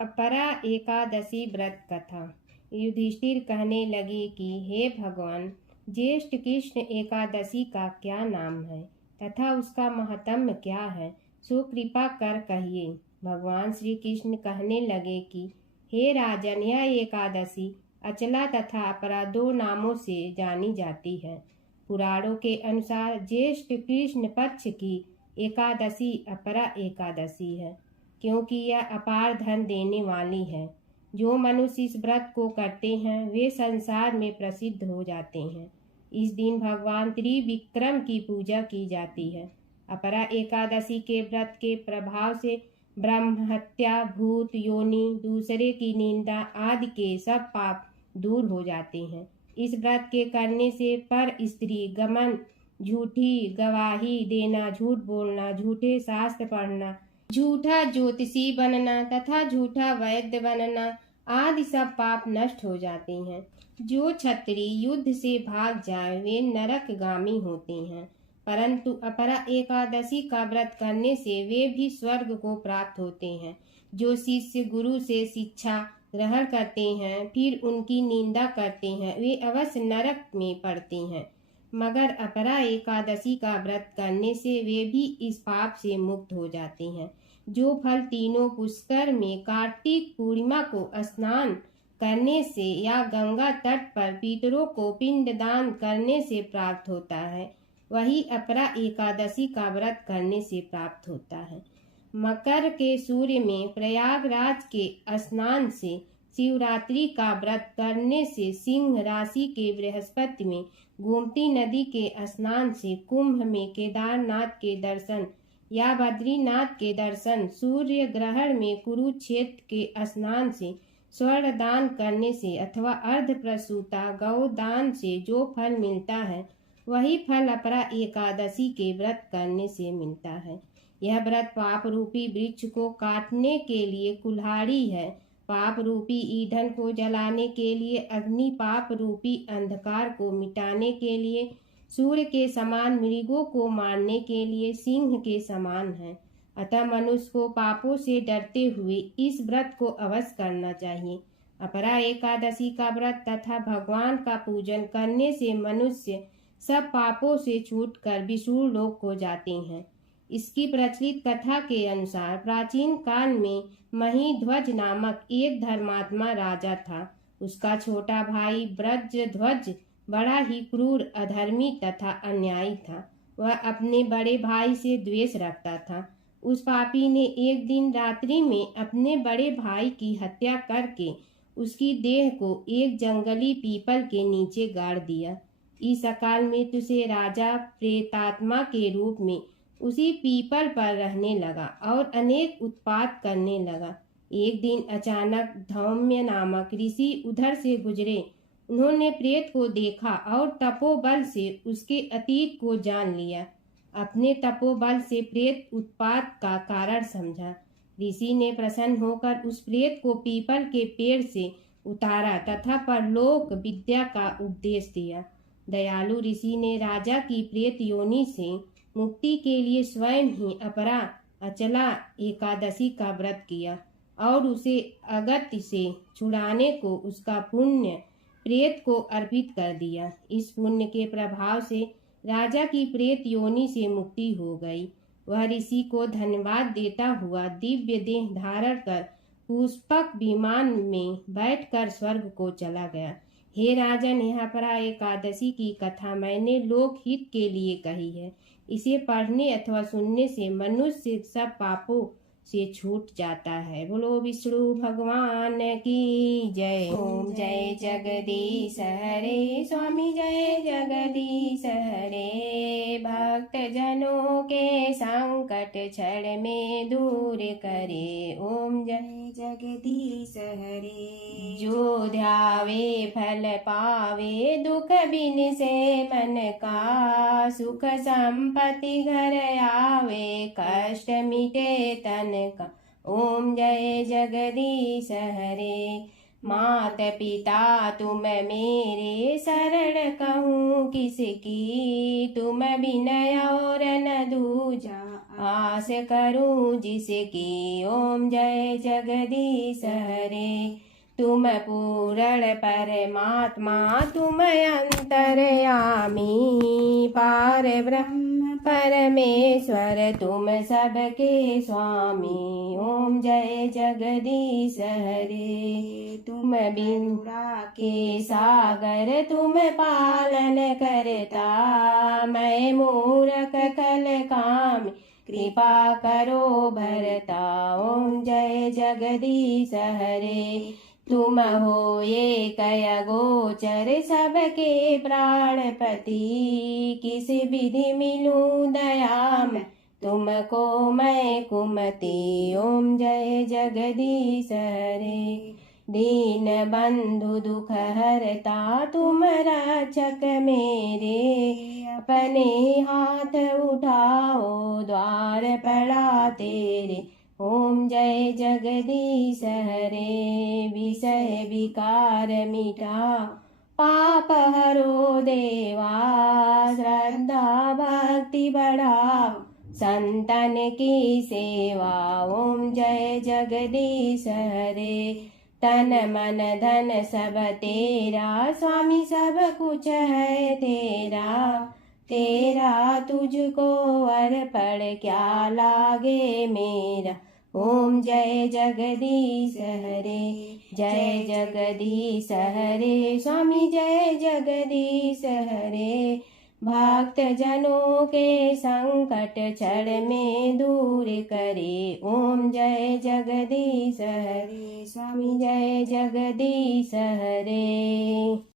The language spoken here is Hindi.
अपरा एकादशी व्रत कथा। युधिष्ठिर कहने लगे कि हे भगवान, ज्येष्ठ कृष्ण एकादशी का क्या नाम है तथा उसका महत्म क्या है, सो कृपा कर कहिए। भगवान श्री कृष्ण कहने लगे कि हे राजन, यह एकादशी अचला तथा अपरा दो नामों से जानी जाती है। पुराणों के अनुसार ज्येष्ठ कृष्ण पक्ष की एकादशी अपरा एकादशी है, क्योंकि यह अपार धन देने वाली है। जो मनुष्य इस व्रत को करते हैं वे संसार में प्रसिद्ध हो जाते हैं। इस दिन भगवान त्रिविक्रम की पूजा की जाती है। अपरा एकादशी के व्रत के प्रभाव से ब्रह्म हत्या, भूत योनि, दूसरे की निंदा आदि के सब पाप दूर हो जाते हैं। इस व्रत के करने से पर स्त्री गमन, झूठी गवाही देना, झूठ बोलना, झूठे शास्त्र पढ़ना, झूठा ज्योतिषी बनना तथा झूठा वैद्य बनना आदि सब पाप नष्ट हो जाते हैं। जो क्षत्रिय युद्ध से भाग जाए वे नरकगामी होते हैं, परंतु अपरा एकादशी का व्रत करने से वे भी स्वर्ग को प्राप्त होते हैं। जो शिष्य गुरु से शिक्षा ग्रहण करते हैं फिर उनकी निंदा करते हैं वे अवश्य नरक में पड़ते हैं, मगर अपरा एकादशी का व्रत करने से वे भी इस पाप से मुक्त हो जाते हैं। जो फल तीनों पुष्कर में कार्तिक पूर्णिमा को स्नान करने से या गंगा तट पर पितरों को पिंडदान करने से प्राप्त होता है, वही अपरा एकादशी का व्रत करने से प्राप्त होता है। मकर के सूर्य में प्रयागराज के स्नान से, शिवरात्रि का व्रत करने से, सिंह राशि के बृहस्पति में गोमती नदी के स्नान से, कुंभ में केदारनाथ के दर्शन या बद्रीनाथ के दर्शन, सूर्य ग्रहण में कुरुक्षेत्र के स्नान से, स्वर्ण दान करने से अथवा अर्ध प्रसूता गौ दान से जो फल मिलता है वही फल अपरा एकादशी के व्रत करने से मिलता है। यह व्रत पाप रूपी वृक्ष को काटने के लिए कुल्हाड़ी है, पाप रूपी ईंधन को जलाने के लिए अग्नि, पाप रूपी अंधकार को मिटाने के लिए सूर्य के समान, मृगों को मारने के लिए सिंह के समान है। अतः मनुष्य को पापों से डरते हुए इस व्रत को अवश्य करना चाहिए। अपरा एकादशी का व्रत तथा भगवान का पूजन करने से मनुष्य सब पापों से छूटकर विष्णु लोक को जाते हैं। इसकी प्रचलित कथा के अनुसार प्राचीन काल में महीध्वज नामक एक धर्मात्मा राजा था। उसका छोटा भाई ब्रजध्वज बड़ा ही क्रूर, अधर्मी तथा अन्यायी था। वह अपने बड़े भाई से द्वेष रखता था। उस पापी ने एक दिन रात्रि में अपने बड़े भाई की हत्या करके उसकी देह को एक जंगली पीपल के नीचे गाड़ दिया। इस अकाल में तुझे राजा प्रेतात्मा के रूप में उसी पीपल पर रहने लगा और अनेक उत्पात करने लगा। एक दिन अचानक धौम्य नामक ऋषि उधर से गुजरे। उन्होंने प्रेत को देखा और तपोबल से उसके अतीत को जान लिया। अपने तपोबल से प्रेत उत्पात का कारण समझा। ऋषि ने प्रसन्न होकर उस प्रेत को पीपल के पेड़ से उतारा तथा परलोक विद्या का उपदेश दिया। दयालु ऋषि ने राजा की प्रेत योनि से मुक्ति के लिए स्वयं ही अपरा अचला एकादशी का व्रत किया और उसे अगत्य से छुड़ाने को उसका पुण्य प्रेत को अर्पित कर दिया। इस पुण्य के प्रभाव से राजा की प्रेत योनि से मुक्ति हो गई। वह ऋषि को धन्यवाद देता हुआ दिव्य देह धारण कर पुष्पक विमान में बैठकर स्वर्ग को चला गया। हे राजन, यह अपरा एकादशी की कथा मैंने लोक हित के लिए कही है। इसे पढ़ने अथवा सुनने से मनुष्य सब पापों से छूट जाता है। बोलो विष्णु भगवान की जय। ओम जय जगदीश हरे, स्वामी जय जगदीश हरे। भक्त जनों के संकट क्षण में दूर करे। ओम जय जगदीश हरे। जो ध्यावे फल पावे, दुख बिन से मन का, सुख संपत्ति घर आवे, कष्ट मिटे तन का। ओम जय जगदीश हरे। मात पिता तुम मेरे, शरण कहूँ किसकी, तुम बिन और न दूजा आस करूं जिसकी। ओम जय जगदीश हरे। तुम पूर्ण परमात्मा तुम अंतर्यामी। पार ब्रह्म परमेश्वर तुम सबके स्वामी। ओम जय जगदीश हरे। तुम बिंदुरा के सागर तुम पालन करता। मैं मूरख कल काम कृपा करो भरता। ओम जय जगदीश हरे। तुम हो एक अगोचर सबके प्राणपति। किस विधि मिलूं दया में तुमको मैं कुमति। ओम जय जगदीश हरे। दीन बंधु दुख हरता तुम रक्षक मेरे। अपने हाथ उठाओ द्वार पड़ा तेरे। ओम जय जगदीश हरे। विषय विकार मिटा पाप हरो देवा। श्रद्धा भक्ति बढ़ाओ संतन की सेवा। ओम जय जगदीश हरे। तन मन धन सब तेरा स्वामी सब कुछ है तेरा। तेरा तुझको अर्पण क्या लागे मेरा। ओम जय जगदीश हरे। जय जगदीश हरे। स्वामी जय जगदीश हरे। भक्त जनों के संकट क्षण में दूर करे। ओम जय जगदीश हरे। स्वामी जय जगदीश हरे।